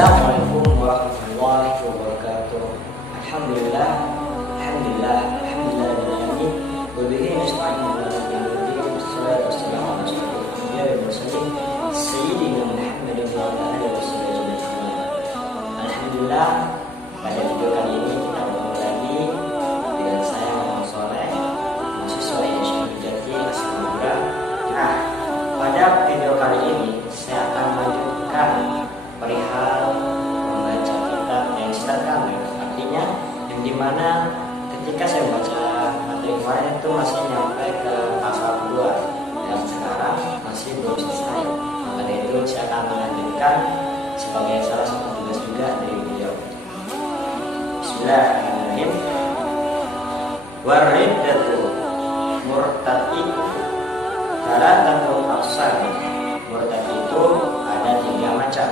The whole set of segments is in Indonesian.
Assalamualaikum warahmatullahi wabarakatuh. Alhamdulillah, alhamdulillah, alhamdulillah alamin. Wa bihi nasta'inu ala umuri wassalatu wassalamu ala asyrofil anbiya'i wal mursalin sayyidina Muhammadin wa ala alihi wasallam. Alhamdulillah, pada video kali ini kita bertemu lagi dengan saya Muhammad Soleh, mahasiswa Indonesia Jati asal Madura. Nah, pada video kali ini saya akan melanjutkan perihal membaca kitab yang sederhana, artinya yang dimana ketika saya membaca materi kemarin itu masih nyampe ke pasal 2 dan sekarang masih belum selesai. Maka dari itu saya akan melanjutkan sebagai salah satu tugas juga dari beliau. Bismillahirrahmanirrahim. Wariddatu murtad itu salatatu aqsam. Murtad itu ada 3 macam.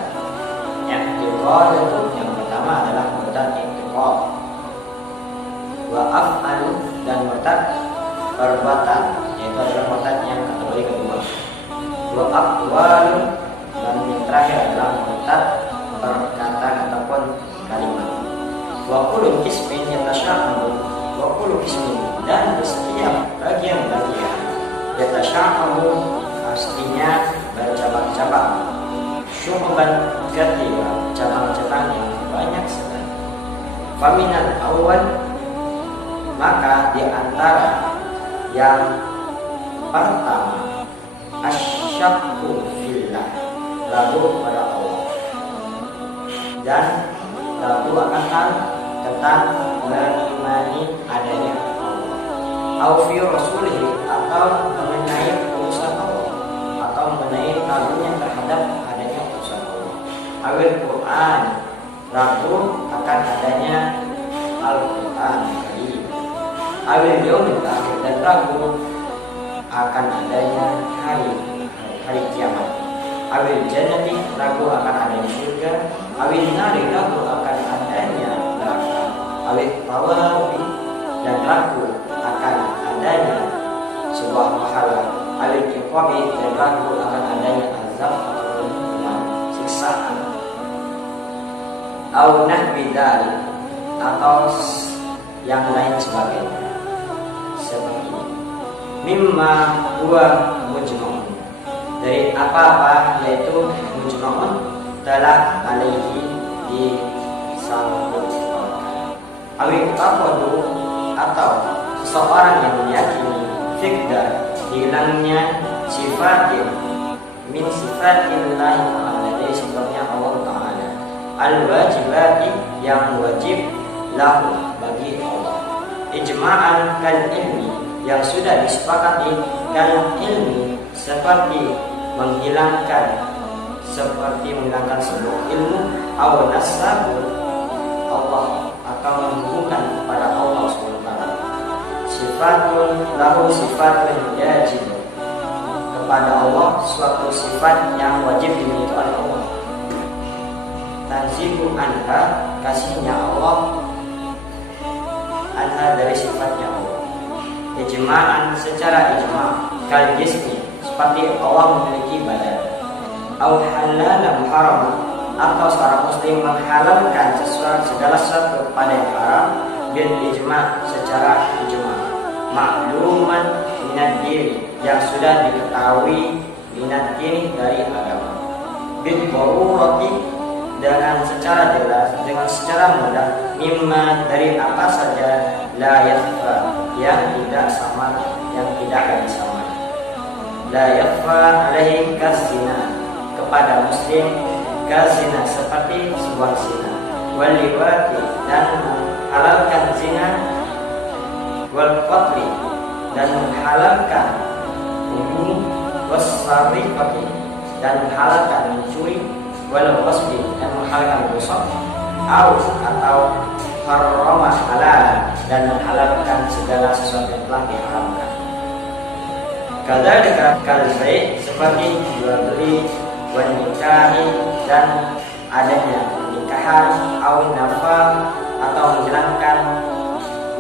I'tiqad itu yang pertama adalah murtad i'tiqad. Wa af'al dan murtad perbuatan, yaitu adalah murtad yang kategori kedua. Wa aqwal dan yang terakhir adalah murtad perkataan ataupun kalimat. Wa kullu qismin yatasha'abu wa kullu qismin, dan setiap bagian-bagian yatasha'abu pastinya bercabang-cabang. Syu'ban katsira, cabang-cabang yang banyak sekali. Faminal awal, maka di antara yang pertama asyakku fillah, ragu pada Allah, dan ragu akan hal tentang mengimani adanya Allah, au fi rasulihi, atau mengenai urusan Allah, atau mengenai ragunya terhadap adanya urusan Allah. Awil Quran, ragu akan adanya Al-Quran Karim. Awil yaumil akhir, dan ragu akan adanya hari kiamat. Awil jannati, ragu akan adanya surga. Awil nari, ragu akan adanya neraka. Awil tawabi, dan ragu akan adanya sebuah pahala. Awil iqabi, dan ragu akan adanya azab ataupun siksaan. Au nahwi dzalik, atau yang lain sebagainya. Seperti ini. Mimma huwa mujma'un, dari apa-apa yaitu mujma'un telah alaihi disambungkan. Awil taqadu, atau seseorang yang meyakini fikda hilangnya sifatin min sifatillahi ta'ala, dari sifatnya Allah Ta'ala, al-wajibati, yang wajib lahu bagi Allah, ijma'an kal ilmi, yang sudah disepakati, kal ilmi, seperti menghilangkan seluruh ilmu, aw nasabu Allah, atau menghubungkan kepada Allah SWT. Sifatun lahu sifatun yajib, kepada Allah suatu sifat yang wajib dimiliki oleh Allah. Tanzihu anha, kasihnya Allah, anha dari sifatnya Allah. Ijma'an, secara ijma', kal jismi, seperti Allah memiliki badan. Au halala muharram, atau seorang muslim menghalalkan segala sesuatu pada yang haram, bil ijma', secara ijma'. Ma'luman minad dini, yang sudah diketahui, minad dini, dari agama. Bil darurati, dengan secara jelas, dengan secara mudah, mimma, dari apa saja, la yakhfa, yang tidak samar, yang tidak ada samar. La yakhfa alaihi kasina, kepada muslim, kasina, seperti sebuah zina. Waliwati, dan menghalalkan zina. Wal qatli, dan menghalalkan membunuh. Wasariqati, dan menghalalkan mencuri. Wal qasbi, dan menghalalkan rusak. Atau harrama halal, dan menghalalkan segala sesuatu yang telah diharamkan. Kadzalika kalbai, seperti jual beli, wan nikahi, dan adanya pernikahan, au nafa, atau menjalankan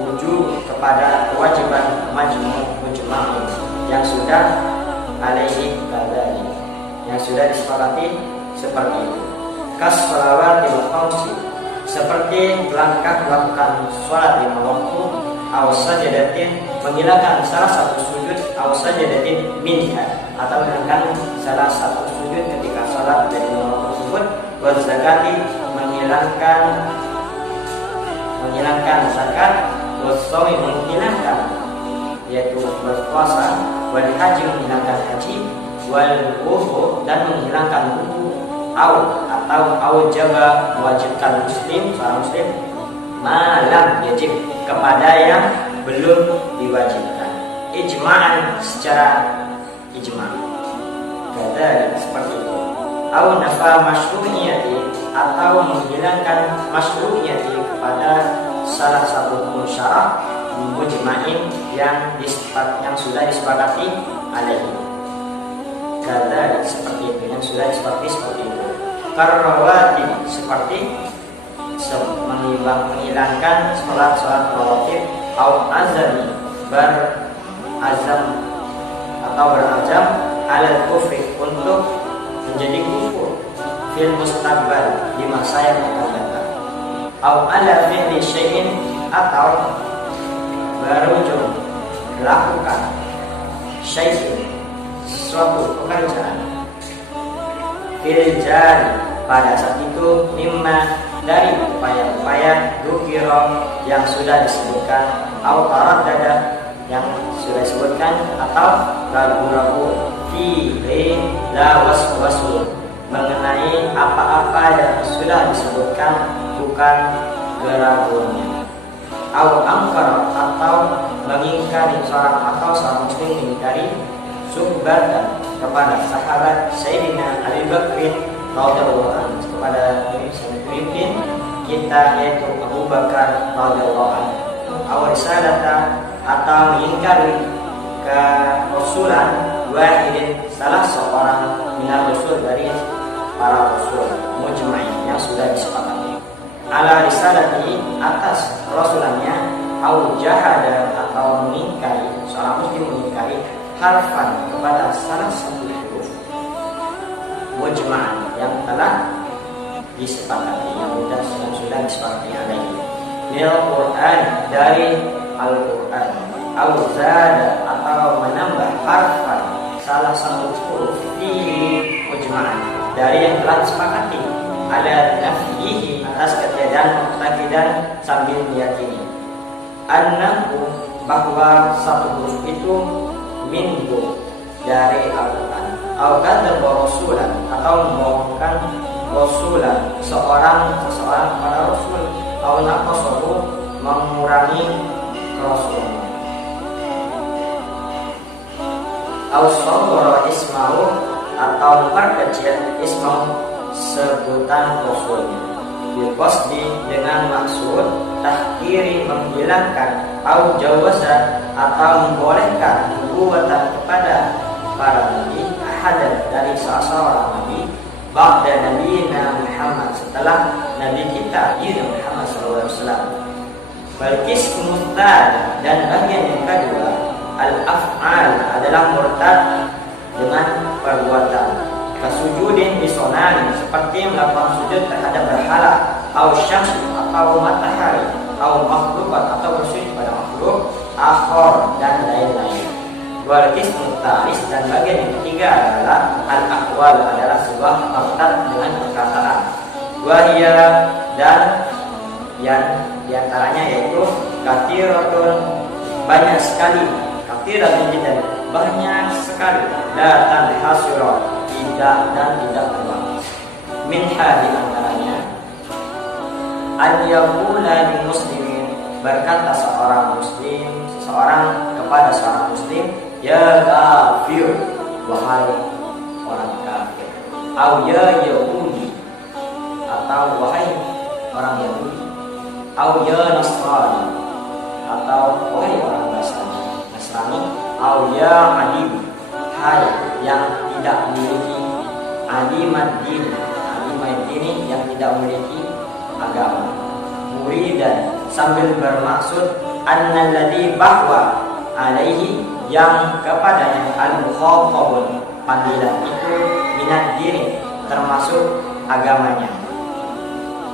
wujud kepada kewajiban mujma'un, yang sudah alaihi kadzalik, yang sudah disepakati seperti itu. kas shalawatil khamsi, seperti langkah melakukan sholat 5 waktu, aw sajadatin, menghilangkan salah satu sujud, aw sajadatin minha, atau menghilangkan salah satu sujud ketika sholat dari 5 waktu tersebut, wa zakati, menghilangkan zakat, wa shaumi, menghilangkan yaitu berpuasa, wal haji, menghilangkan haji, wal wudu, dan menghilangkan wudu, atau jaba, mewajibkan muslim, seorang muslim, malam yajib, kepada yang belum diwajibkan, ijma'an, secara ijma'. Kata seperti itu. Au nafa masyru'iyati, atau menghilangkan masyru'iyati kepada salah satu hukum syara mujma'in yang sudah disepakati alaihi. Kata seperti itu, yang sudah disepakati seperti itu. Karrawatib, seperti menghilangkan sholat rawatib, au azami, berazam atau berazam ala kufri, untuk menjadi kufur fil mustaqbal, di masa yang akan datang, au ala fi'li syai'in, atau berujung melakukan syai'in, suatu pekerjaan, fil jari, pada saat itu, mimma, dari upaya-upaya, dukiro, yang sudah disebutkan, au taraddada, yang sudah disebutkan, atau ragu-ragu, fi la waswasu, mengenai apa-apa yang sudah disebutkan, bukan keraguannya, au angkar, atau mengingkari seorang muslim mengingkari suhbatan, kepada sahabat Sayyidina Abi Bakrin radhiyallahu anhu, kepada pemimpin kita yaitu Abu Bakar radhiyallahu anhu, aw risalata, atau mengingkari kerasulan wahidin, salah seorang minar rasul, dari para rasul, mujma'in, yang sudah disepakati, ala risalati, atas rasulannya, aw jahada, atau mengingkari, seorang muslim mengingkari harfan, kepada salah satu huruf, mujma'an, yang telah disepakati, yang sudah disepakati alaihi, lil Quran, dari Al-Quran, aw zada, atau menambah harfan, salah satu huruf, fi mujma'an, dari yang telah disepakati, ala nafyihi, atas ketiadaan mutakidan, sambil meyakini, annahu, bahwa satu huruf itu minhu, dari Al-Quran, aw kadzdzaba rasulan, atau membohongkan rasulan, seseorang pada rasul, aw naqasahu, mengurangi rasul, aw shawwara ismahu, atau memperkecil ismahu, sebutan rasulnya, biqasdi, dengan maksud tahkiri, menghilangkan, au jawaza, atau membolehkan, nubuwatan, kepada para nabi, ahadan, dari salah seorang nabi, ba'da nabiyina Muhammad, setelah nabi kita Muhammad SAW. Balkis murtad, dan bagian yang kedua, al-af'al, adalah murtad dengan perbuatan, kasujudin bisonani, seperti melakukan sujud terhadap berhala, au syams, atau matahari, au makhlukat, atau bersujud pada makhluk, akhor, dan lain-lain. Wal qismu tsalis, dan bagian yang ketiga adalah al-aqwal, adalah sebuah murtad dengan perkataan, wahia, dan yang diantaranya yaitu kathiratun, banyak sekali, kathiratun jiddan, banyak sekali, la tanhasira, tidak terbatas, minha, diantaranya, an yaqula lil muslimin, berkata seseorang kepada seorang muslim, ya kafir, wahai orang kafir, au ya yahudi, atau wahai orang Yahudi, au ya nasrani, atau wahai orang Nasrani, au ya adim, hai yang tidak memiliki alimaddin, yang tidak memiliki agama, muridan, sambil bermaksud, annalladzi, bahwa, alaihi, yang kepadanya, al-mukhatabun, panggilan itu, minad dini, termasuk agamanya,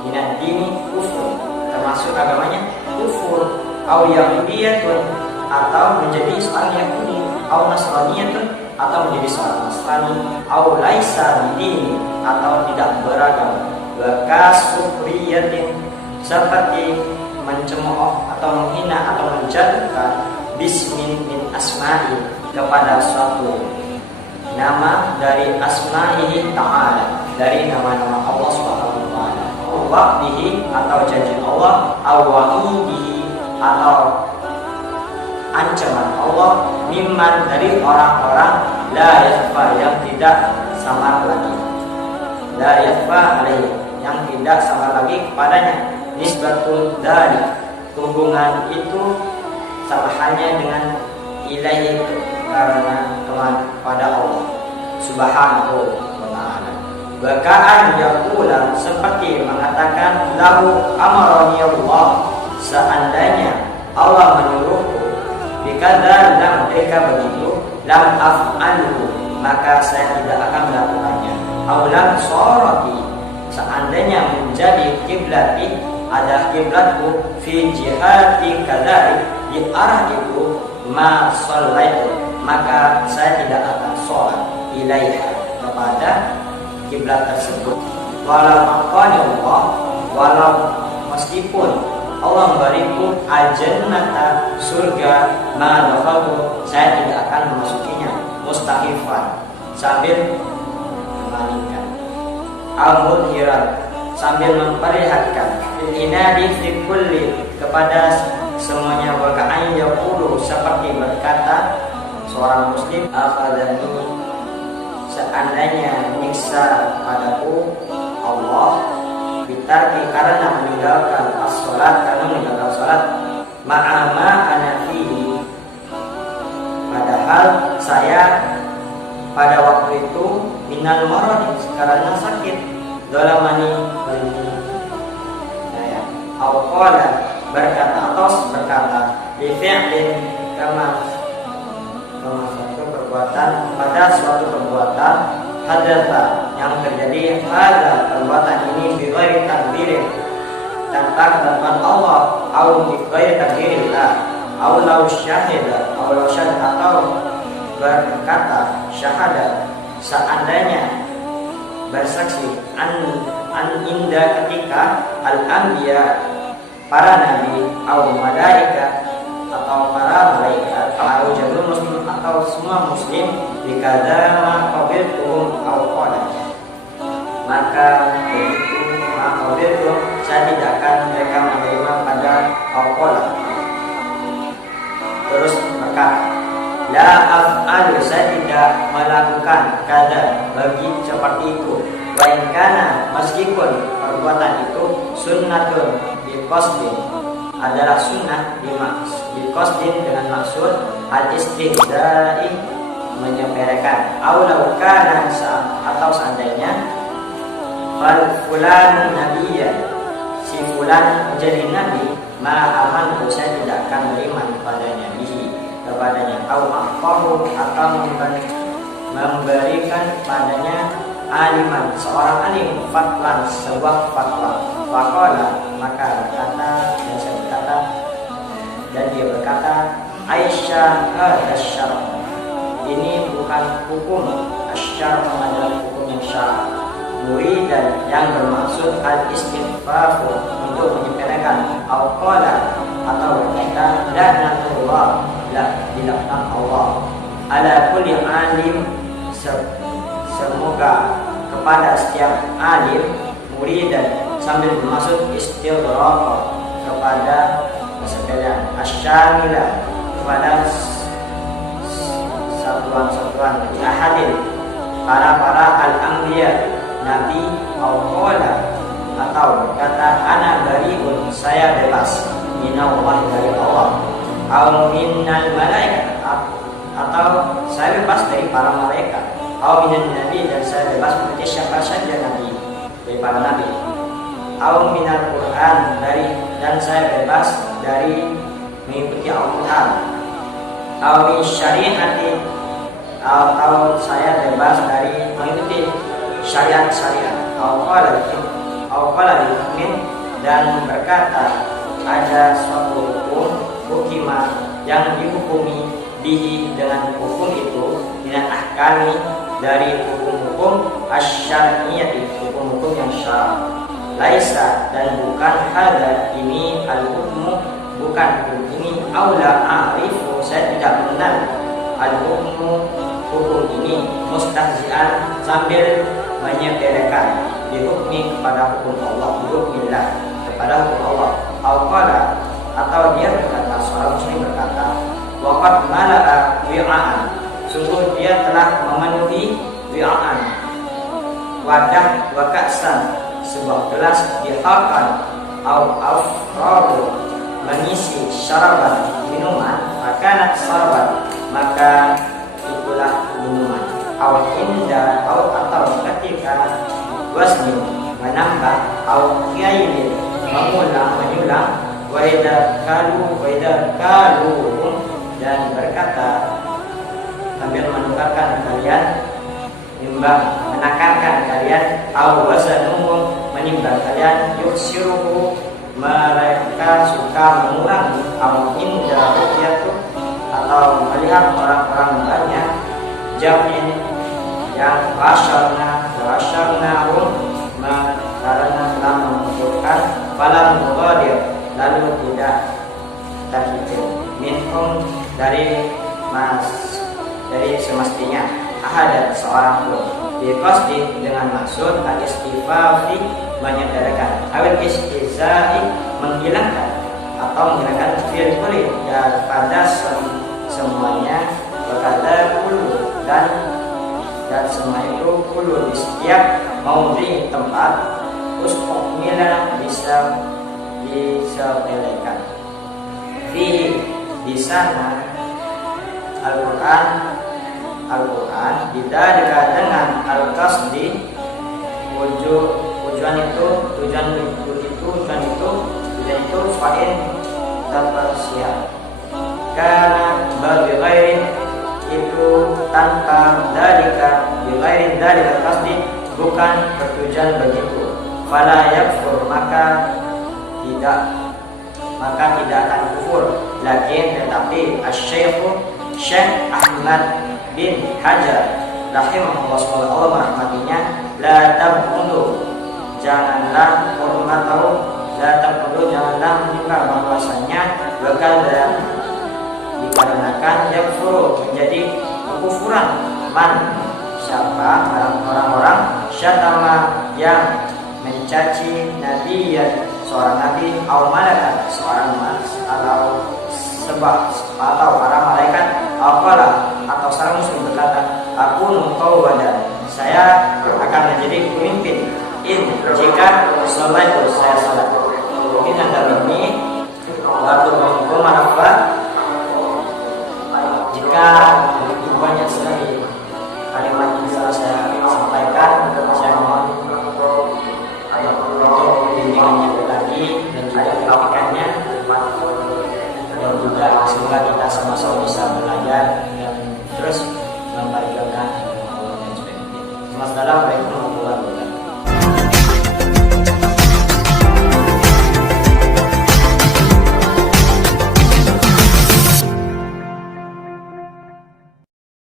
minad dini kufur, termasuk agamanya kufur, au yahudiyatun, atau menjadi seorang Yahudi, au nasraniyatun, atau menjadi seorang Nasrani, au laisa bidini, atau tidak beragama, wa kasufriyatin, seperti mencemooh atau menghina atau menjatuhkan bismin min asma'i, kepada suatu nama dari asma'ihi ta'ala, dari nama-nama Allah Subhanahu wa taala, wa'dihi, atau janji Allah, awa'idihi, atau ancaman Allah, mimman, dari orang-orang la yakhfa, yang tidak samar lagi, la yakhfa alaihi, yang tidak samar lagi kepadanya, nisbatul dari, hubungan itu sama halnya dengan ilaihi, karena kepada Allah Subhanahu wa ta'ala. Bakaan yaqula, seperti mengatakan, lahu amarani Allah, seandainya Allah menyuruhku, bikadza lam deka begitu, lam af'alhu, maka saya tidak akan melakukannya. Aulam soroti, seandainya menjadi kiblati, ada kiblatku, fi jihati kadzalik, di arah itu, ma shallaitu, maka saya tidak akan sholat ilaiha, kepada kiblat tersebut. Walau aqani Allah, walau meskipun Allah memberiku al-jannata, surga, ma dakhaltu, saya tidak akan memasukinya, mustahifan, sambil memalingkan, al-mudhiran, sambil memperlihatkan, inadi fi kulli, kepada semuanya, waka'an yaqulu, seperti berkata seorang muslim, akhadani, seandainya menyiksa padaku Allah, bitarki, karena meninggalkan as-sholat, karena meninggalkan sholat, ma'ama anafihi, padahal saya pada waktu itu minal marad, karena sakit, dolamani, saya awqala, berkata atau berkata, bifi'lin, kama suatu perbuatan, pada suatu perbuatan, hadatha, yang terjadi pada perbuatan ini bighairi takdirin, tanpa ketentuan Allah, au bighairi takdirillah, au law syahida, au law syahid, atau berkata syahadat, seandainya bersaksi, an inda, ketika al-anbiya, para nabi, au malaika, atau para malaikat, atau jami'ul muslim, atau semua muslim, bikadza qabiltuhum au qala, maka begitu maqabiltuhum, saya tidak akan mereka menerima pada au qala. Terus berkata, la af'alu, saya tidak melakukan kada, bagi seperti itu, wa in kana, meskipun perbuatan itu sunnatun biqasdin, adalah sunnah biqasdin, dengan maksud al-istihda'i, menyepelekan, aulau kana, atau seandainya, fal fulan nabiyya, si fulan menjadi nabi, ma amantu, saya tidak akan beriman kepadanya, bihi, kepadanya, au aqahu, atau memberikan padanya aliman, seorang alim, fatwan, sebuah fatwa, faqala, maka berkata, dan dia berkata, Aisyah al-syar'a, ini bukan hukum, asyar'a adalah hukum yang syar'a, muridan, yang bermaksud al-istighfafu, untuk menyepelekan, au qala, atau berkata, laknatullah, dilaknat Allah, ala kulli alim, semoga kepada setiap alim, muridan, sambil bermaksud istighraq, kepada kesepelean, asyamilah, kepada satuan-satuan, di ahadin, para al-anbiya, nabi, awqala, atau berkata, ana bariun, saya bebas, minallah, dari Allah, au minnal malaikat, atau saya bebas dari para malaikat, au minan nabi, dan saya bebas mengikuti siapa saja nabi, dari para nabi, au minal Quran, dan saya bebas dari mengikuti Al-Quran, au min syariati, atau saya bebas dari mengikuti syariat-syariat, au qala li hukmin, dan berkata ada suatu hukum hukima yang dihukumi bihi dengan hukum itu, dengan ahkami dari hukum-hukum asy-syar'iyyati, hukum-hukum yang syar'i. Laisa, dan bukan hada ini al-hukmu, bukan hukum ini, aula a'rifu, saya tidak mengenal al-hukmu, hukum ini, mustahzi'an, sambil menyepelekan dihukmi kepada hukum Allah, dihukmillah, kepada hukum Allah. Al-qala, atau dia berkata, seorang muslim berkata, waqad mala'a wi'a'an, sungguh dia telah memenuhi wi'a'an, wadah wa ka'san, sebuah gelas, dihalkan au afradu, mengisi syaraban, minuman, makanat syaraban, maka itulah minuman, au inda, atau ketika wasmin, menambah, au kiailin, menyulang, wa idza kaluhum, dan berkata sambil menukarkan kalian, nimbang, menakarkan kalian, au wazanuhum, menimbang kalian, yuksiruhu, mereka suka mengurangi, au inda ru'yatu, atau melihat orang-orang banyak, jamin yang wasyarnahum, karena telah menentukan falam muqadir, lalu tidak terhitung minhum, dari semestinya, ahad, seorang pun, biqasdi, dengan maksud al-istifafi, menyederhanakan, awil istizai, menghilangkan, atau menghilangkan fil kulli, daripada semuanya, berkata kullu, dan semua itu kullu, di setiap maudhi, tempat, ustukmila, bisa disepelekan. Di sana Al-Quran bidzalika, dengan al-qasdi, tujuan itu fa'in terpersiap, karena bagi ghairin, itu tanpa dalika, bi ghairin dalika qasdi, bukan bertujuan begitu, fala yakfur, maka tidak akan kufur. Lakin tetapi Syekh Ahmad bin Hajar rahimahullah, semoga Allah merahmatinya, la tabqulu, janganlah hormatahu, la tabqulu, janganlah meninggal bahwasanya bakal dikarenakan yakfuru, menjadi kekufuran, man, siapa, orang-orang syatama, yang mencaci nabiyan, seorang nabi, au malaikat, seorang atau para malaikat, atau seorang muslim berkata, aku muqawwadan, saya akan menjadi pemimpin, jika sholat itu saya sholat. Mungkin anda ini waktu mengumpul manfaat, jika begitu banyak sekali kalimat yang saya sampaikan, saya mohon untuk bimbingannya lagi, dan juga kritikannya, dan juga semoga kita sama-sama bisa belajar dan terus